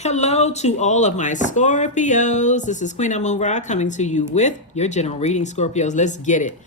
Hello to all of my Scorpios. This is Queen Amun Ra coming to you with your general reading, Scorpios. Let's get it.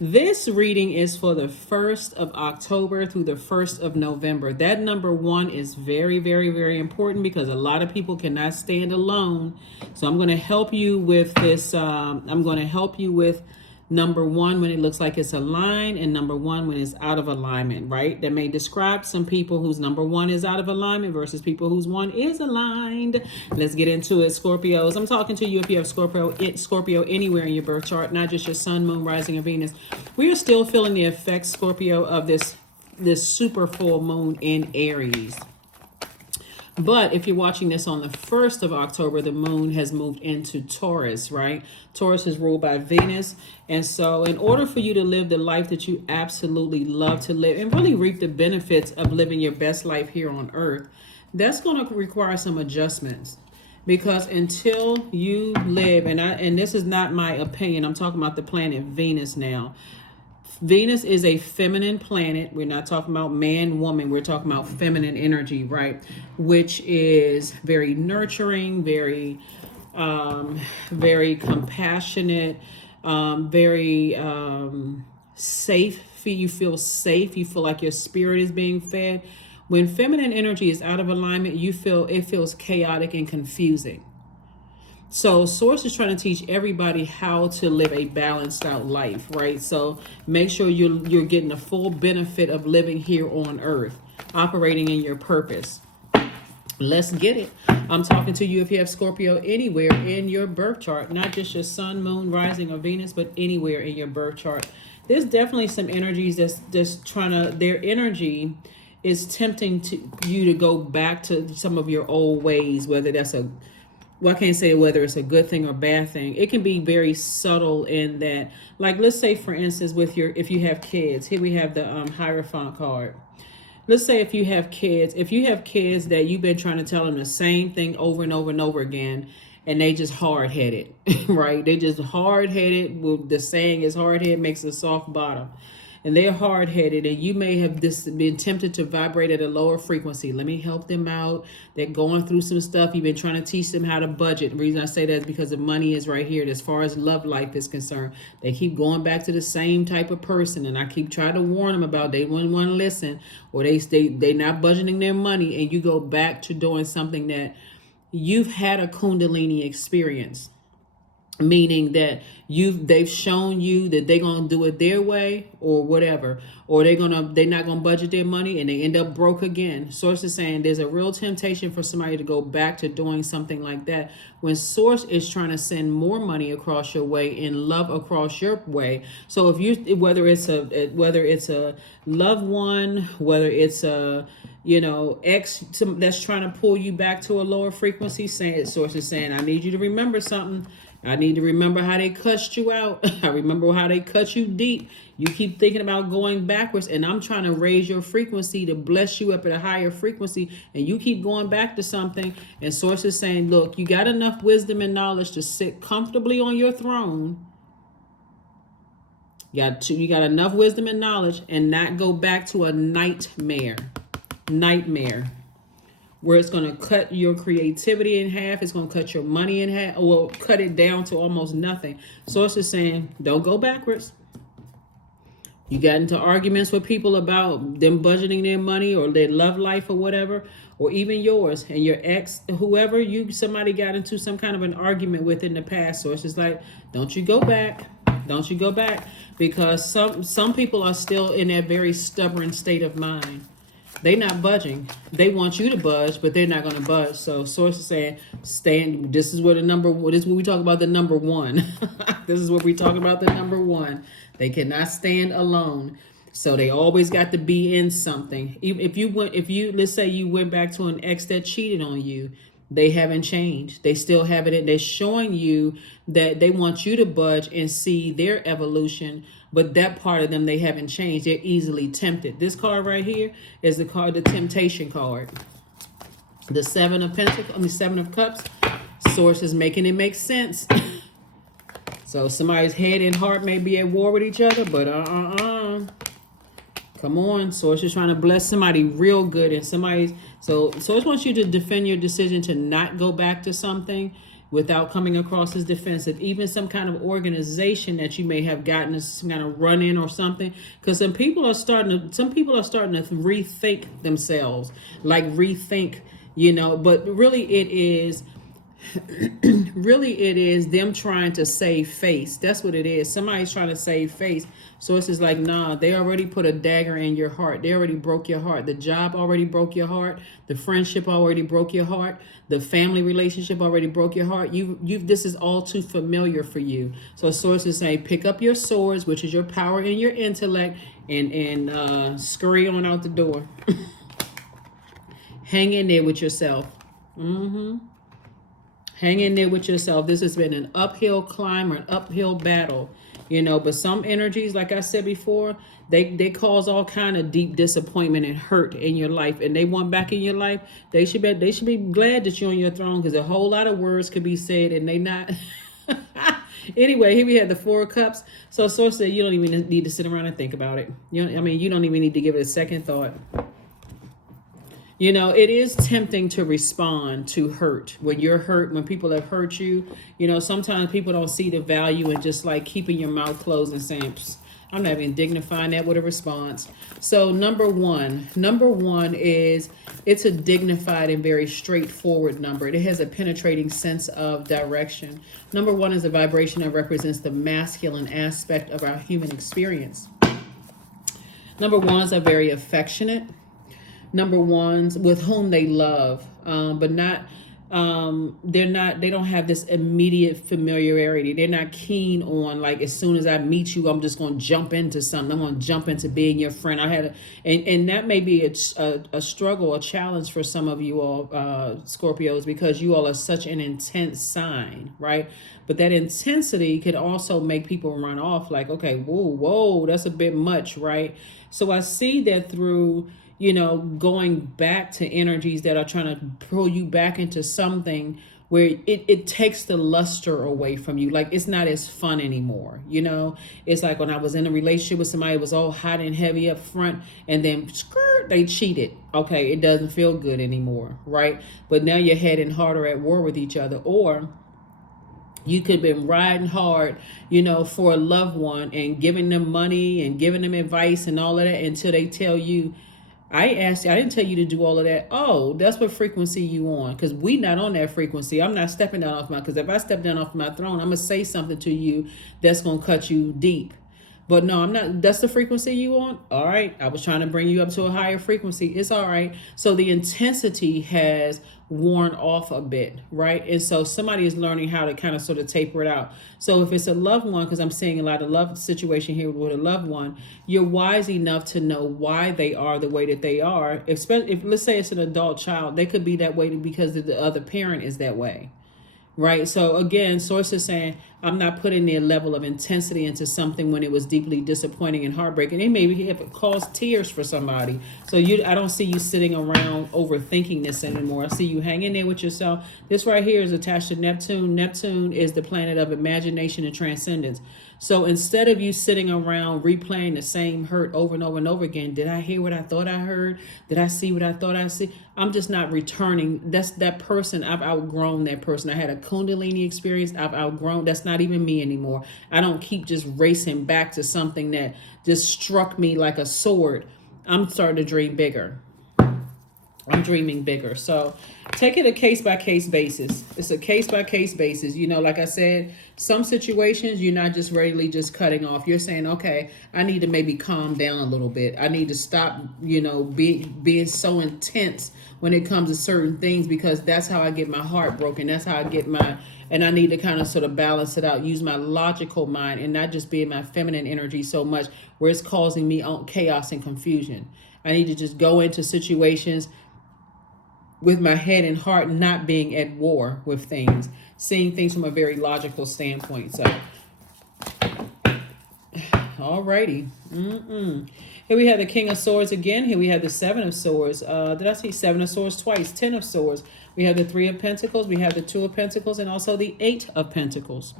This reading is for the 1st of October through the 1st of November. That number 1 is very, very, very important because a lot of people cannot stand alone. So I'm going to help you with this. I'm going to help you with number 1 when it looks like it's aligned, and number 1 when it's out of alignment, right? That may describe some people whose number 1 is out of alignment versus people whose 1 is aligned. Let's get into it, Scorpios. I'm talking to you if you have Scorpio anywhere in your birth chart, not just your sun, moon, rising, and Venus. We are still feeling the effects, Scorpio, of this super full moon in Aries. But if you're watching this on the 1st of October, the moon has moved into Taurus, right? Taurus is ruled by Venus. And so in order for you to live the life that you absolutely love to live and really reap the benefits of living your best life here on earth, that's going to require some adjustments. Because until you live, and this is not my opinion, I'm talking about the planet Venus now. Venus is a feminine planet. We're not talking about man, woman. We're talking about feminine energy, right? Which is very nurturing, very compassionate, very safe. You feel safe. You feel like your spirit is being fed. When feminine energy is out of alignment, it feels chaotic and confusing. So Source is trying to teach everybody how to live a balanced out life, right? So make sure you're getting the full benefit of living here on earth, operating in your purpose. Let's get it. I'm talking to you if you have Scorpio anywhere in your birth chart, not just your sun, moon, rising, or Venus, but anywhere in your birth chart. There's definitely some energies that's trying to, their energy is tempting you to go back to some of your old ways, whether that's I can't say whether it's a good thing or bad thing. It can be very subtle in that, like, let's say, for instance, if you have kids, here we have the Hierophant card. Let's say if you have kids that you've been trying to tell them the same thing over and over and over again, and they just hard-headed, right? They just hard-headed. Well, the saying is hard-headed makes a soft bottom. And they're hard-headed, and you may have been tempted to vibrate at a lower frequency. Let me help them out. They're going through some stuff. You've been trying to teach them how to budget. The reason I say that is because the money is right here. As far as love life is concerned, they keep going back to the same type of person, and I keep trying to warn them about they wouldn't want to listen, or they not budgeting their money, and you go back to doing something that you've had a Kundalini experience. Meaning that they've shown you that they're gonna do it their way or whatever, or they're not gonna budget their money and they end up broke again. Source is saying there's a real temptation for somebody to go back to doing something like that when Source is trying to send more money across your way and love across your way. So if whether it's a loved one, whether it's a ex that's trying to pull you back to a lower frequency, Source is saying, I need you to remember something. I need to remember how they cussed you out. I remember how they cut you deep. You keep thinking about going backwards, and I'm trying to raise your frequency to bless you up at a higher frequency, and you keep going back to something. And Source is saying, look, you got enough wisdom and knowledge to sit comfortably on your throne. You got enough wisdom and knowledge and not go back to a nightmare. Where it's going to cut your creativity in half. It's going to cut your money in half. Or cut it down to almost nothing. Source is saying, don't go backwards. You got into arguments with people about them budgeting their money or their love life or whatever, or even yours and your ex, whoever somebody got into some kind of an argument with in the past. Source is like, don't you go back. Don't you go back. Because some people are still in that very stubborn state of mind. They're not budging. They want you to budge, but they're not going to budge. So Source is saying, this is what we talk about the number 1. This is what we talk about the number 1. They cannot stand alone. So they always got to be in something. Let's say you went back to an ex that cheated on you. They haven't changed. They still have it. They're showing you that they want you to budge and see their evolution. But that part of them, they haven't changed. They're easily tempted. This card right here is the temptation card. The 7 of Cups. Source is making it make sense. So somebody's head and heart may be at war with each other, but Come on, Source is trying to bless somebody real good, and So Source wants you to defend your decision to not go back to something without coming across as defensive, even some kind of organization that you may have gotten some kind of run in or something. Because some people are starting to rethink themselves, like rethink, but really it is them trying to save face. That's what it is. Somebody's trying to save face. So it's just like, nah, they already put a dagger in your heart. They already broke your heart. The job already broke your heart. The friendship already broke your heart. The family relationship already broke your heart. This is all too familiar for you. So Source is saying, pick up your swords, which is your power and your intellect, and scurry on out the door. Hang in there with yourself. Hang in there with yourself. This has been an uphill climb or an uphill battle, but some energies, like I said before, they cause all kind of deep disappointment and hurt in your life, and they want back in your life. They should be glad that you're on your throne, because a whole lot of words could be said and they not. Anyway, here we have the Four of Cups. So Source said you don't even need to sit around and think about it. You don't even need to give it a second thought. It is tempting to respond to hurt. When you're hurt, when people have hurt you, sometimes people don't see the value in just like keeping your mouth closed and saying, I'm not even dignifying that with a response. So number one is, it's a dignified and very straightforward number. It has a penetrating sense of direction. Number one is a vibration that represents the masculine aspect of our human experience. Number ones are very affectionate. Number ones with whom they love, but not, they don't have this immediate familiarity. They're not keen on, like, as soon as I meet you, I'm just going to jump into something. I'm going to jump into being your friend. And that may be a struggle, a challenge for some of you all, Scorpios, because you all are such an intense sign, right? But that intensity could also make people run off like, okay, whoa, that's a bit much, right? So I see that through, going back to energies that are trying to pull you back into something where it takes the luster away from you. Like, it's not as fun anymore. It's like when I was in a relationship with somebody, it was all hot and heavy up front, and then they cheated. Okay, it doesn't feel good anymore, right? But now you're heading harder at war with each other. Or you could have been riding hard, for a loved one and giving them money and giving them advice and all of that until they tell you, I didn't tell you to do all of that. Oh, that's what frequency you on. Because we not on that frequency. I'm not stepping down off because if I step down off my throne, I'm going to say something to you that's going to cut you deep. But no, I'm not. That's the frequency you on? All right. I was trying to bring you up to a higher frequency. It's all right. So the intensity has worn off a bit, right? And so somebody is learning how to kind of sort of taper it out. So if it's a loved one, because I'm seeing a lot of love situation here with a loved one, you're wise enough to know why they are the way that they are. Especially if, let's say it's an adult child, they could be that way because the other parent is that way. Right. So again, Source is saying, I'm not putting their level of intensity into something when it was deeply disappointing and heartbreaking. It maybe have caused tears for somebody. So I don't see you sitting around overthinking this anymore. I see you hanging there with yourself. This right here is attached to Neptune. Neptune is the planet of imagination and transcendence. So instead of you sitting around replaying the same hurt over and over and over again, did I hear what I thought I heard? Did I see what I thought I see? I'm just not returning. That's that person. I've outgrown that person. I had a Kundalini experience. I've outgrown. That's not even me anymore. I don't keep just racing back to something that just struck me like a sword. I'm starting to dream bigger. I'm dreaming bigger. So take it a case-by-case basis. It's a case-by-case basis. Like I said, some situations you're not just readily just cutting off. You're saying, okay, I need to maybe calm down a little bit. I need to stop, being so intense when it comes to certain things, because that's how I get my heart broken. That's how I get and I need to kind of sort of balance it out, use my logical mind and not just be in my feminine energy so much where it's causing me chaos and confusion. I need to just go into situations with my head and heart not being at war with things, seeing things from a very logical standpoint. So, alrighty. Here we have the King of Swords again. Here we have the Seven of Swords. Did I see Seven of Swords twice? 10 of Swords. We have the Three of Pentacles. We have the Two of Pentacles and also the Eight of Pentacles.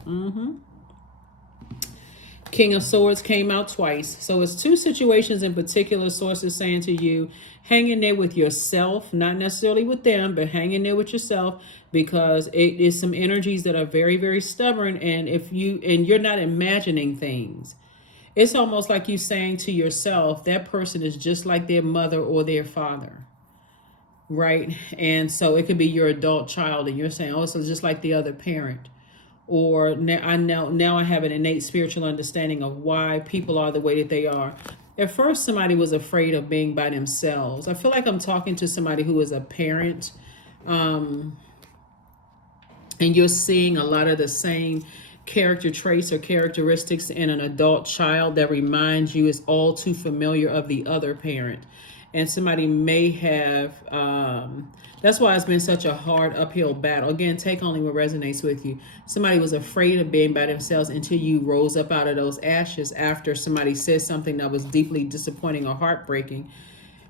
King of Swords came out twice. So it's two situations in particular. Sources saying to you, hang in there with yourself, not necessarily with them, but hang in there with yourself, because it is some energies that are very, very stubborn. And you're not imagining things. It's almost like you saying to yourself, that person is just like their mother or their father. Right? And so it could be your adult child and you're saying, oh, so just like the other parent. Or now I have an innate spiritual understanding of why people are the way that they are. At first, somebody was afraid of being by themselves. I feel like I'm talking to somebody who is a parent, and you're seeing a lot of the same character traits or characteristics in an adult child that reminds you is all too familiar of the other parent. And somebody may have, that's why it's been such a hard uphill battle. Again, take only what resonates with you. Somebody was afraid of being by themselves until you rose up out of those ashes after somebody said something that was deeply disappointing or heartbreaking.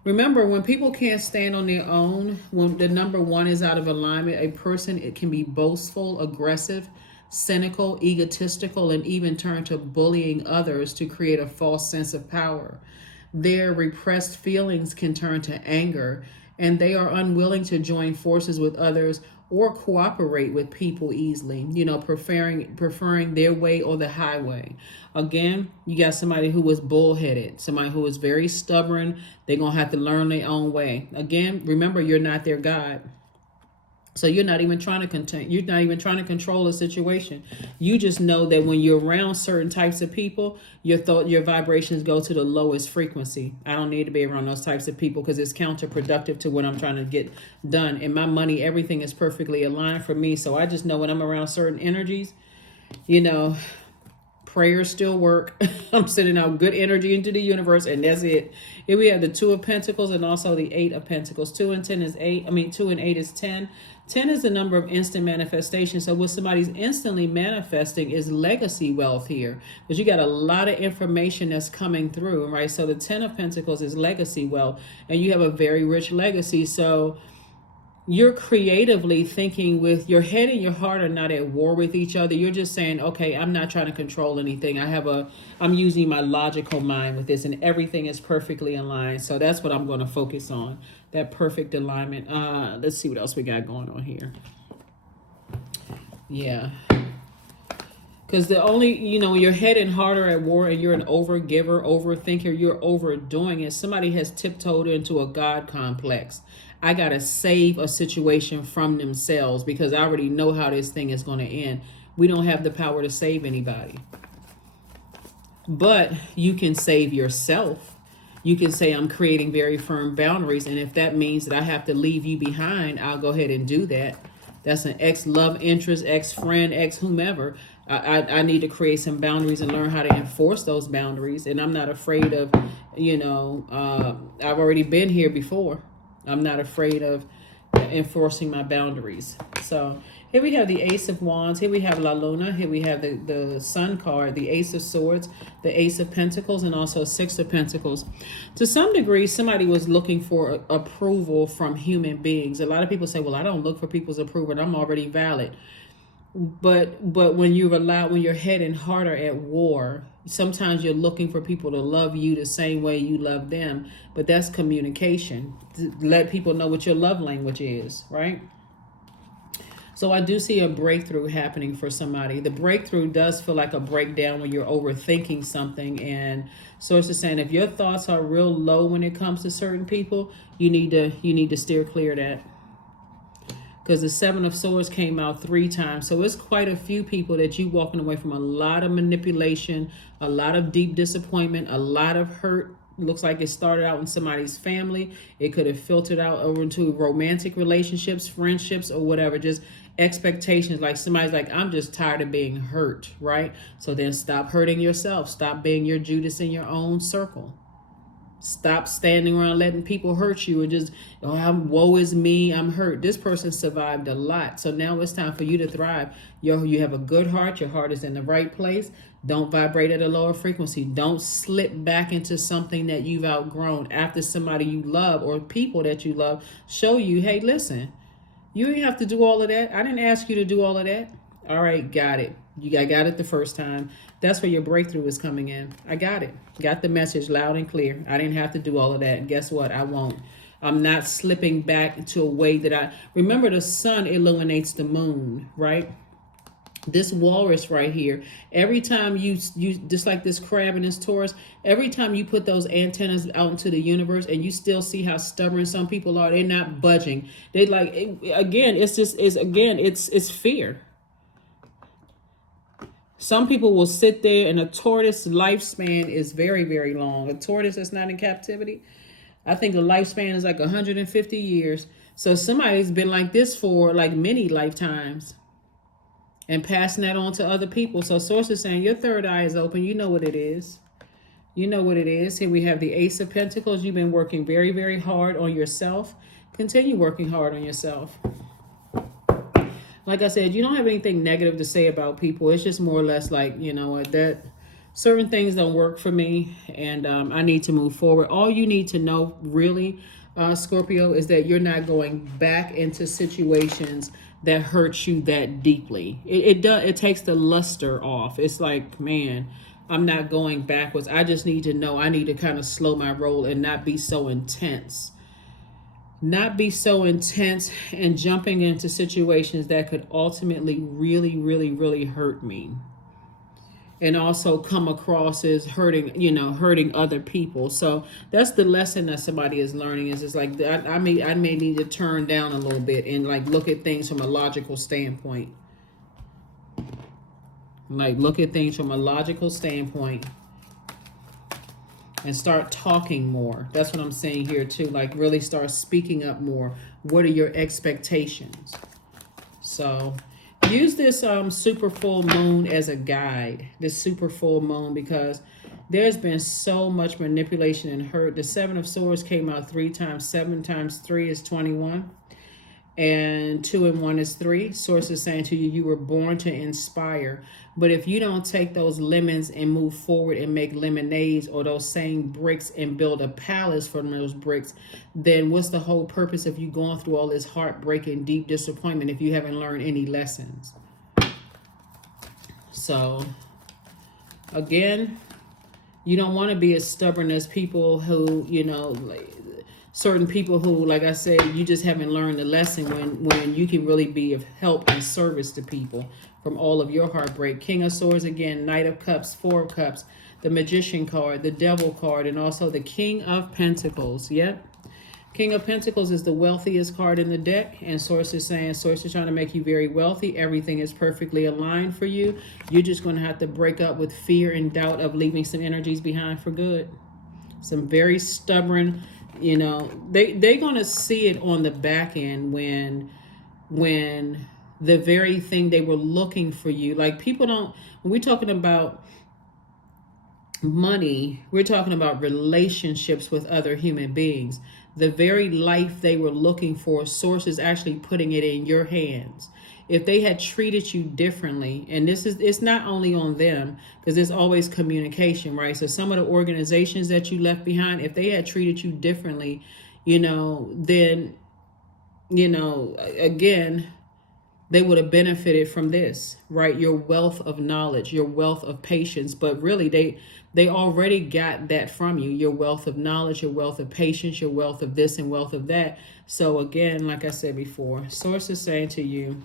Remember, when people can't stand on their own, when the number one is out of alignment, a person, it can be boastful, aggressive, cynical, egotistical, and even turn to bullying others to create a false sense of power. Their repressed feelings can turn to anger, and they are unwilling to join forces with others or cooperate with people easily, preferring their way or the highway. Again, you got somebody who was bullheaded, somebody who is very stubborn. They're going to have to learn their own way. Again, remember, you're not their God. So you're not even trying to control a situation. You just know that when you're around certain types of people, your vibrations go to the lowest frequency. I don't need to be around those types of people because it's counterproductive to what I'm trying to get done. And my money, everything is perfectly aligned for me. So I just know when I'm around certain energies, prayers still work. I'm sending out good energy into the universe, and that's it. Here we have the Two of Pentacles and also the Eight of Pentacles. 2 and 10 is 8. 2 and 8 is 10. 10 is the number of instant manifestation. So what somebody's instantly manifesting is legacy wealth here, because you got a lot of information that's coming through, right? So the 10 of Pentacles is legacy wealth, and you have a very rich legacy. So you're creatively thinking with your head and your heart are not at war with each other. You're just saying, okay, I'm not trying to control anything. I'm using my logical mind with this, and everything is perfectly aligned. So that's what I'm going to focus on, that perfect alignment. Let's see what else we got going on here. Yeah. Because when your head and heart are at war and you're an overgiver, overthinker, you're overdoing it. Somebody has tiptoed into a God complex. I got to save a situation from themselves because I already know how this thing is going to end. We don't have the power to save anybody. But you can save yourself. You can say, I'm creating very firm boundaries. And if that means that I have to leave you behind, I'll go ahead and do that. That's an ex-love interest, ex-friend, ex-whomever. I need to create some boundaries and learn how to enforce those boundaries. And I'm not afraid of, I've already been here before. I'm not afraid of enforcing my boundaries. So here we have the Ace of Wands. Here we have La Luna. Here we have the Sun card, the Ace of Swords, the Ace of Pentacles, and also Six of Pentacles. To some degree, somebody was looking for approval from human beings. A lot of people say, well, I don't look for people's approval. I'm already valid. But when your head and heart are at war, sometimes you're looking for people to love you the same way you love them. But that's communication. Let people know what your love language is, right? So I do see a breakthrough happening for somebody. The breakthrough does feel like a breakdown when you're overthinking something. And sources saying if your thoughts are real low when it comes to certain people, you need to steer clear of that. Because the Seven of Swords came out 3 times. So it's quite a few people that you walking away from a lot of manipulation, a lot of deep disappointment, a lot of hurt. Looks like it started out in somebody's family. It could have filtered out over into romantic relationships, friendships, or whatever. Just expectations. Like somebody's like, I'm just tired of being hurt, right? So then stop hurting yourself. Stop being your Judas in your own circle. Stop standing around letting people hurt you and just, woe is me, I'm hurt. This person survived a lot. So now it's time for you to thrive. You have a good heart. Your heart is in the right place. Don't vibrate at a lower frequency. Don't slip back into something that you've outgrown after somebody you love or people that you love show you, hey, listen, you didn't have to do all of that. I didn't ask you to do all of that. All right, got it. I got it the first time. That's where your breakthrough is coming in. I got it. Got the message loud and clear. I didn't have to do all of that. And guess what? I won't. I'm not slipping back into a way that I remember. The sun illuminates the moon, right? This walrus right here, every time you just like this crab and this Taurus, every time you put those antennas out into the universe, and you still see how stubborn some people are, they're not budging. They like, again, it's fear. Some people will sit there, and a tortoise lifespan is very, very long. A tortoise that's not in captivity, I think the lifespan is like 150 years. So somebody's been like this for like many lifetimes, and passing that on to other people. So source is saying your third eye is open. You know what it is. You know what it is. Here we have the Ace of Pentacles. You've been working very, very hard on yourself. Continue working hard on yourself. Like I said, you don't have anything negative to say about people. It's just more or less like, you know what, that certain things don't work for me, and I need to move forward. All you need to know, really, Scorpio, is that you're not going back into situations that hurt you that deeply. It takes the luster off. It's like, man, I'm not going backwards. I just need to know I need to kind of slow my roll and not be so intense. Not be so intense and jumping into situations that could ultimately really, really, really hurt me. And also come across as hurting other people. So that's the lesson that somebody is learning, is it's like I may need to turn down a little bit and like look at things from a logical standpoint. Like look at things from a logical standpoint and start talking more. That's what I'm saying here too. Like really start speaking up more. What are your expectations? So use this super full moon as a guide, this super full moon, because there's been so much manipulation and hurt. The Seven of Swords came out 3 times. 7 times 3 is 21. And 2 and 1 is 3. Source is saying to you, you were born to inspire. But if you don't take those lemons and move forward and make lemonades, or those same bricks and build a palace from those bricks, then what's the whole purpose of you going through all this heartbreak and deep disappointment if you haven't learned any lessons? So, again, you don't want to be as stubborn as people who, certain people who, like I said, you just haven't learned the lesson when you can really be of help and service to people from all of your heartbreak. King of Swords again, Knight of Cups, 4 of Cups, the Magician card, the Devil card, and also the King of Pentacles. Yep. King of Pentacles is the wealthiest card in the deck, and Source is saying Source is trying to make you very wealthy. Everything is perfectly aligned for you. You're just going to have to break up with fear and doubt of leaving some energies behind for good. Some very stubborn, they're going to see it on the back end when the very thing they were looking for you. Like people don't, when we're talking about money, we're talking about relationships with other human beings. The very life they were looking for, Source is actually putting it in your hands. If they had treated you differently, and it's not only on them, because there's always communication, right? So some of the organizations that you left behind, if they had treated you differently, then, again, they would have benefited from this, right? Your wealth of knowledge, your wealth of patience. But really, they already got that from you. Your wealth of knowledge, your wealth of patience, your wealth of this and wealth of that. So again, like I said before, Source is saying to you,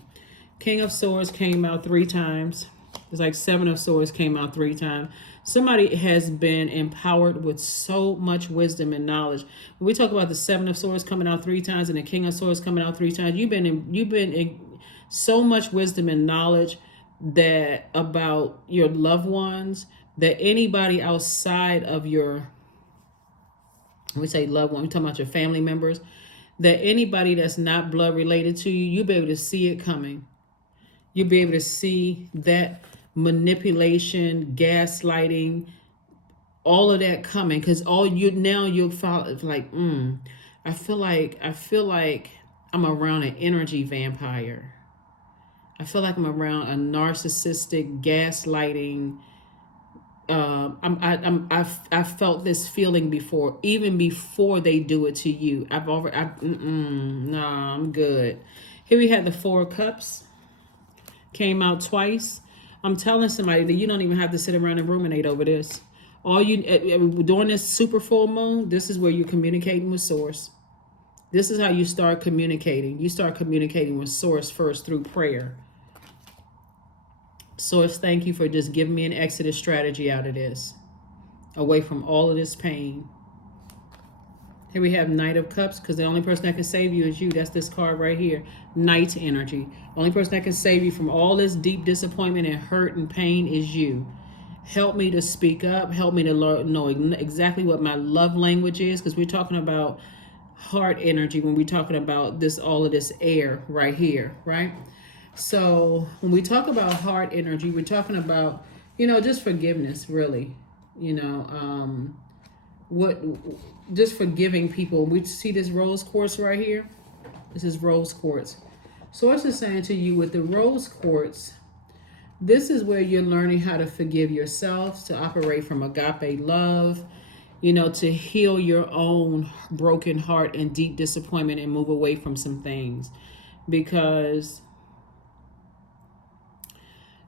King of Swords came out 3 times. It's like 7 of Swords came out 3 times. Somebody has been empowered with so much wisdom and knowledge. When we talk about the 7 of Swords coming out 3 times and the King of Swords coming out 3 times, you've been in so much wisdom and knowledge that about your loved ones, that anybody outside of your, when we say loved one, we're talking about your family members, that anybody that's not blood related to you, you'll be able to see it coming. You'll be able to see that manipulation, gaslighting, all of that coming, because you'll follow like, I feel like I'm around an energy vampire. I feel like I'm around a narcissistic, gaslighting. I felt this feeling before, even before they do it to you. I'm good. Here we had the 4 of Cups. Came out twice. I'm telling somebody that you don't even have to sit around and ruminate over this. All you during this super full moon, this is where you're communicating with source. This is how you start communicating. You start communicating with source first through prayer. Source, thank you for just giving me an exodus strategy out of this, away from all of this pain. Here we have Knight of Cups, because the only person that can save you is you. That's this card right here, Knight energy. The only person that can save you from all this deep disappointment and hurt and pain is you. Help me to speak up. Help me to know exactly what my love language is, because we're talking about heart energy when we're talking about this, all of this air right here, right? So when we talk about heart energy, we're talking about, just forgiveness, really. Just forgiving people. We see this rose quartz right here. This is rose quartz. Source is saying to you, with the rose quartz, this is where you're learning how to forgive yourself, to operate from agape love, to heal your own broken heart and deep disappointment and move away from some things. Because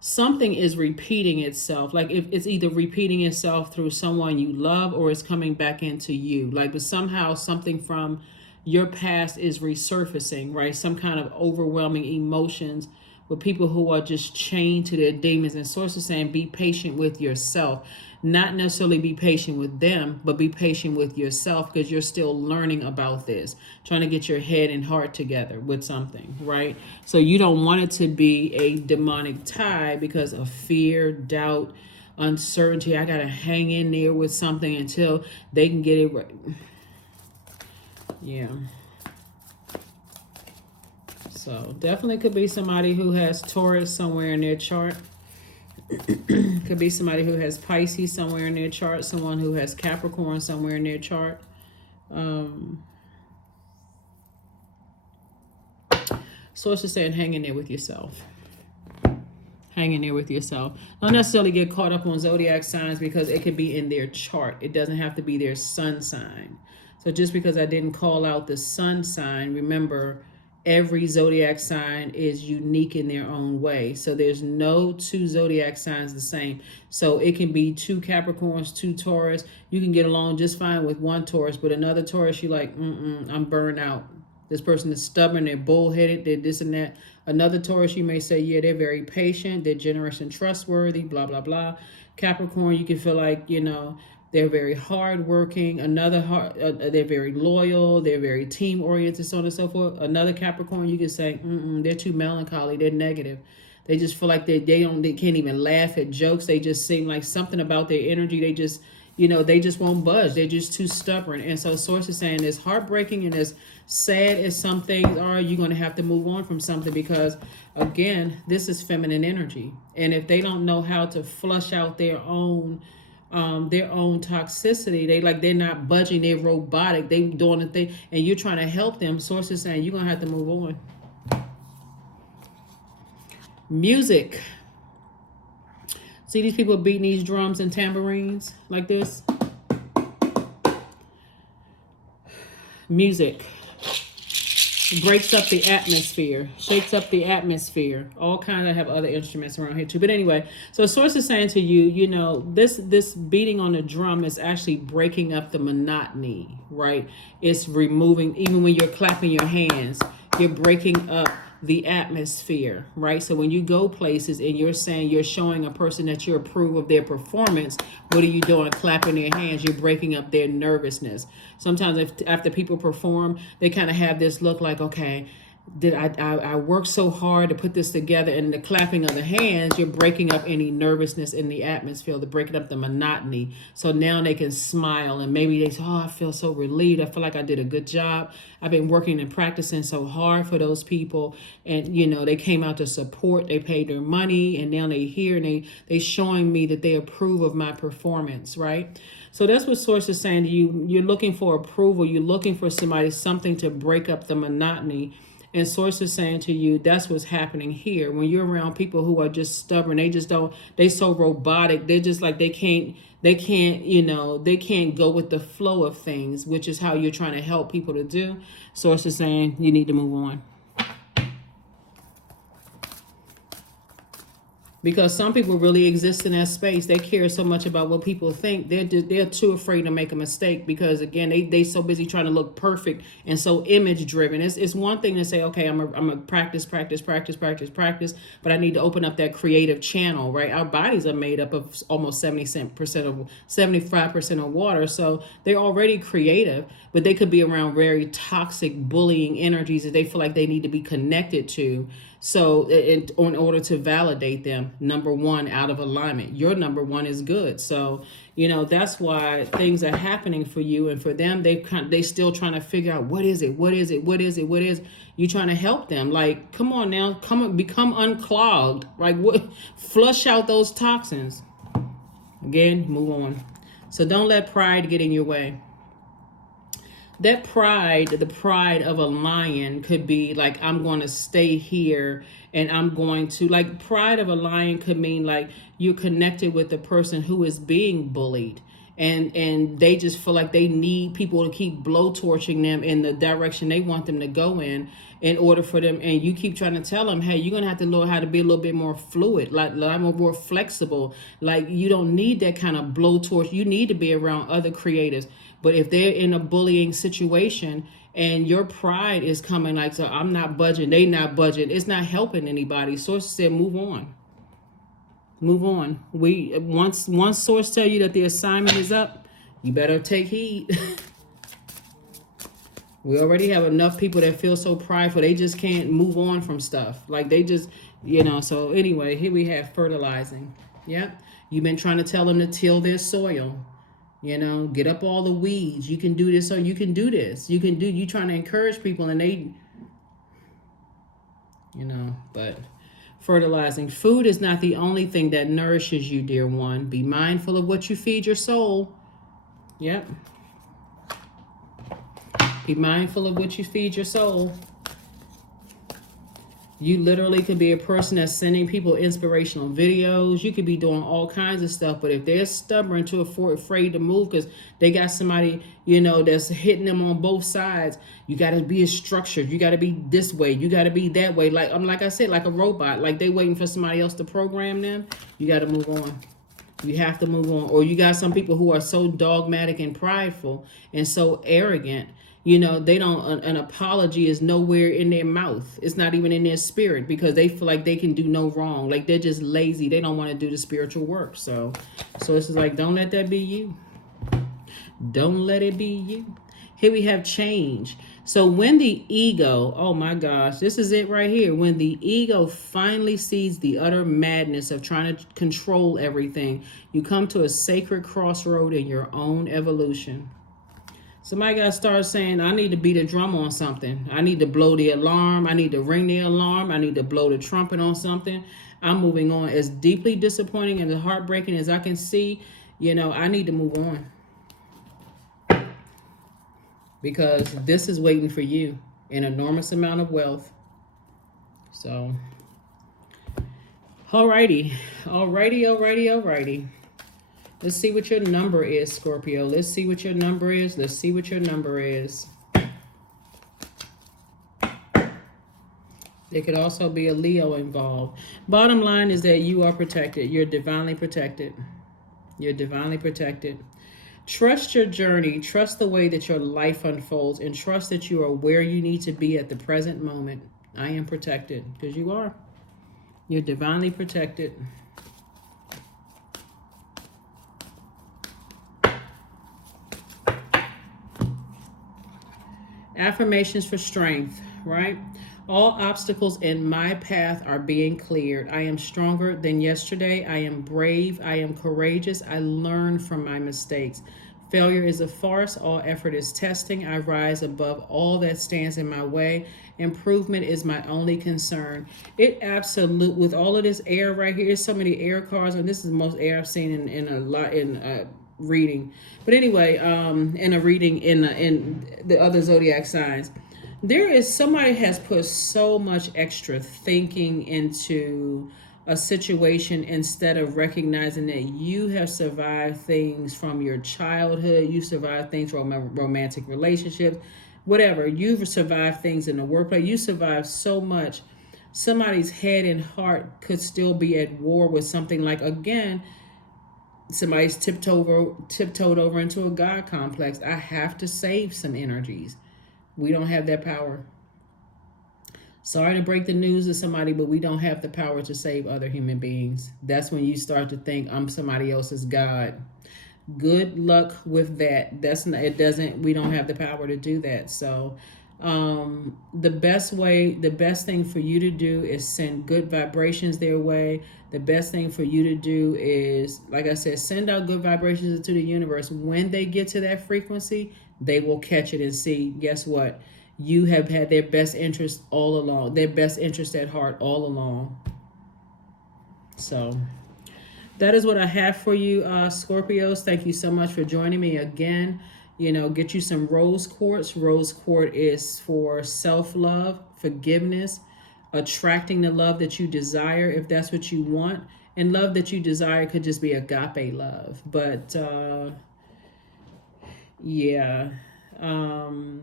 something is repeating itself. Like, if it's either repeating itself through someone you love, or it's coming back into you. Like, but somehow something from your past is resurfacing, right? Some kind of overwhelming emotions with people who are just chained to their demons. And Source is saying, be patient with yourself. Not necessarily be patient with them, but be patient with yourself, because you're still learning about this, trying to get your head and heart together with something, right? So you don't want it to be a demonic tie because of fear, doubt, uncertainty. I got to hang in there with something until they can get it right. Yeah. So definitely could be somebody who has Taurus somewhere in their chart. Could be somebody who has Pisces somewhere in their chart. Someone who has Capricorn somewhere in their chart. Source is saying, hang in there with yourself. Hang in there with yourself. Don't necessarily get caught up on zodiac signs, because it could be in their chart. It doesn't have to be their sun sign. So just because I didn't call out the sun sign, remember, every zodiac sign is unique in their own way. So there's no two zodiac signs the same. So it can be two Capricorns, two Taurus. You can get along just fine with one Taurus, but another Taurus, you're like, I'm burned out. This person is stubborn, they're bullheaded, they're this and that. Another Taurus, you may say, yeah, they're very patient, they're generous and trustworthy, blah, blah, blah. Capricorn, you can feel like, they're very hardworking. They're very loyal. They're very team oriented, so on and so forth. Another Capricorn, you can say, they're too melancholy. They're negative. They just feel like they can't even laugh at jokes. They just seem like something about their energy. They just, they just won't budge. They're just too stubborn. And so Source is saying, as heartbreaking and as sad as some things are, you're going to have to move on from something, because again, this is feminine energy. And if they don't know how to flush out their own toxicity, they're not budging, they're robotic, they doing the thing, and you're trying to help them. Source is saying, you're gonna have to move on. Music. See these people beating these drums and tambourines like this? Music breaks up the atmosphere, shakes up the atmosphere. All kinds of have other instruments around here too. But anyway, so Source is saying to you, this beating on the drum is actually breaking up the monotony, right? It's removing, even when you're clapping your hands, you're breaking up the atmosphere, right? So when you go places and you're showing a person that you approve of their performance, what are you doing? Clapping their hands. You're breaking up their nervousness. Sometimes after people perform, they kind of have this look like, okay, did I worked so hard to put this together, and the clapping of the hands, you're breaking up any nervousness in the atmosphere, they're breaking up the monotony. So now they can smile, and maybe they say, oh, I feel so relieved. I feel like I did a good job. I've been working and practicing so hard for those people, and they came out to support, they paid their money, and now they here and they showing me that they approve of my performance, right? So that's what Source is saying to you. You're looking for approval, you're looking for something to break up the monotony. And Source is saying to you, that's what's happening here. When you're around people who are just stubborn, they so robotic. They're just like, they can't go with the flow of things, which is how you're trying to help people to do. Source is saying, you need to move on. Because some people really exist in that space. They care so much about what people think. They're too afraid to make a mistake because again, they so busy trying to look perfect and so image driven. It's one thing to say, okay, I'm a practice, but I need to open up that creative channel, right? Our bodies are made up of almost 75% of water, so they're already creative, but they could be around very toxic, bullying energies that they feel like they need to be connected to. So in order to validate them, number one, out of alignment, your number one is good. So, that's why things are happening for you and for them. They still trying to figure out what is it. You trying to help them. Like, come on now, become unclogged. Like, flush out those toxins. Again, move on. So don't let pride get in your way. That pride, the pride of a lion could be like, I'm going to stay here and I'm going to, like, pride of a lion could mean like you're connected with the person who is being bullied. And they just feel like they need people to keep blowtorching them in the direction they want them to go in order for them. And you keep trying to tell them, hey, you're going to have to learn how to be a little bit more fluid, like a lot more flexible. Like, you don't need that kind of blowtorch. You need to be around other creatives. But if they're in a bullying situation and your pride is coming like, so I'm not budging, they not budging, it's not helping anybody. Source said, move on. Move on. Once source tell you that the assignment is up, you better take heed. We already have enough people that feel so prideful they just can't move on from stuff. Like they just, so anyway, here we have fertilizing. Yeah. You've been trying to tell them to till their soil. Get up all the weeds. You can do this, or you can do this. You trying to encourage people and they, but fertilizing. Food is not the only thing that nourishes you, dear one. Be mindful of what you feed your soul. Yep. Be mindful of what you feed your soul. You literally could be a person that's sending people inspirational videos. You could be doing all kinds of stuff. But if they're stubborn to afraid to move because they got somebody, that's hitting them on both sides, you got to be structured. You got to be this way. You got to be that way. Like I said, like a robot. Like they waiting for somebody else to program them. You got to move on. You have to move on. Or you got some people who are so dogmatic and prideful and so arrogant. They don't, an apology is nowhere in their mouth. It's not even in their spirit because they feel like they can do no wrong. Like they're just lazy. They don't want to do the spiritual work. So it's just like, don't let that be you. Don't let it be you. Here we have change. So when the ego, oh my gosh, this is it right here. When the ego finally sees the utter madness of trying to control everything, you come to a sacred crossroad in your own evolution. Somebody got to start saying, I need to beat a drum on something. I need to blow the alarm. I need to ring the alarm. I need to blow the trumpet on something. I'm moving on. As deeply disappointing and as heartbreaking as I can see, I need to move on. Because this is waiting for you. An enormous amount of wealth. So, alrighty. Let's see what your number is, Scorpio. Let's see what your number is. There could also be a Leo involved. Bottom line is that you are protected. You're divinely protected. Trust your journey. Trust the way that your life unfolds. And trust that you are where you need to be at the present moment. I am protected. Because you are. You're divinely protected. Affirmations for strength, right? All obstacles in my path are being cleared. I am stronger than yesterday. I am brave. I am courageous. I learn from my mistakes. Failure is a farce. All effort is testing. I rise above all that stands in my way. Improvement is my only concern. It absolutely, with all of this air right here, there's so many air cards, and this is the most air I've seen in a lot reading. But anyway, in a reading in the other zodiac signs, there is somebody has put so much extra thinking into a situation instead of recognizing that you have survived things from your childhood, you survived things from romantic relationships, whatever. You've survived things in the workplace. You survived so much somebody's head and heart could still be at war with something, like, again, somebody's tiptoed over into a God complex. I have to save some energies. We don't have that power. Sorry to break the news to somebody, but we don't have the power to save other human beings. That's when you start to think I'm somebody else's God. Good luck with that. That's not, it doesn't, we don't have the power to do that. So the best thing for you to do is send good vibrations their way. The best thing for you to do is, like I said, send out good vibrations into the universe. When they get to that frequency, they will catch it and see, guess what? You have had their best interest all along, their best interest at heart all along. So that is what I have for you, Scorpios. Thank you so much for joining me again. Get you some rose quartz. Rose quartz is for self-love, forgiveness, attracting the love that you desire, if that's what you want. And love that you desire could just be agape love. But yeah.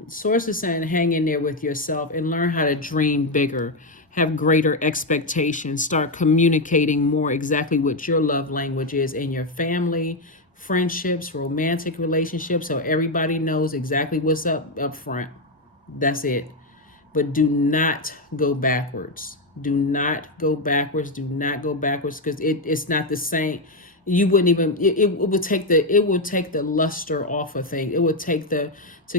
Source is saying hang in there with yourself and learn how to dream bigger, have greater expectations, start communicating more exactly what your love language is in your family, friendships, romantic relationships, so everybody knows exactly what's up front. That's it. But do not go backwards. Do not go backwards. Do not go backwards, because it's not the same. You wouldn't even, it would take the luster off of things. It would take to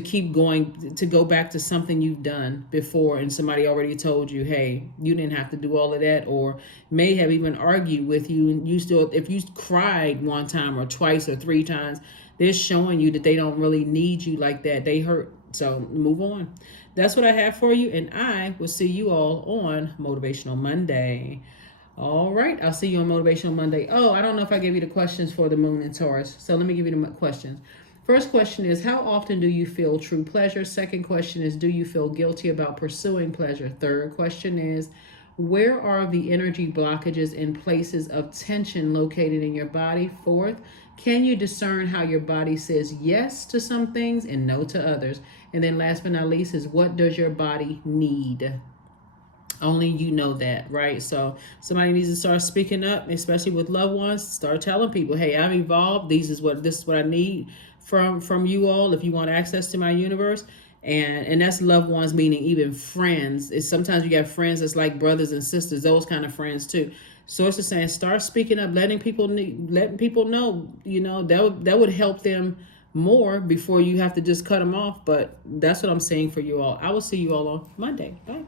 keep going, to go back to something you've done before and somebody already told you, hey, you didn't have to do all of that, or may have even argued with you, and you still, if you cried one time or twice or three times, they're showing you that they don't really need you like that. They hurt. So move on. That's what I have for you, and I will see you all on Motivational Monday. All right, I'll see you on Motivational Monday. Oh, I don't know if I gave you the questions for the Moon and Taurus, so let me give you the questions. First question is, how often do you feel true pleasure? Second question is, do you feel guilty about pursuing pleasure? Third question is, where are the energy blockages and places of tension located in your body? Fourth, can you discern how your body says yes to some things and no to others? And then last but not least is, what does your body need? Only you know that, right? So somebody needs to start speaking up, especially with loved ones. Start telling people, hey, I'm evolved. This is what I need from you all if you want access to my universe. And that's loved ones, meaning even friends. It's sometimes you got friends that's like brothers and sisters, those kind of friends too. Source is saying, start speaking up, letting people know, that would help them more before you have to just cut them off. But that's what I'm saying for you all. I will see you all on Monday. Bye.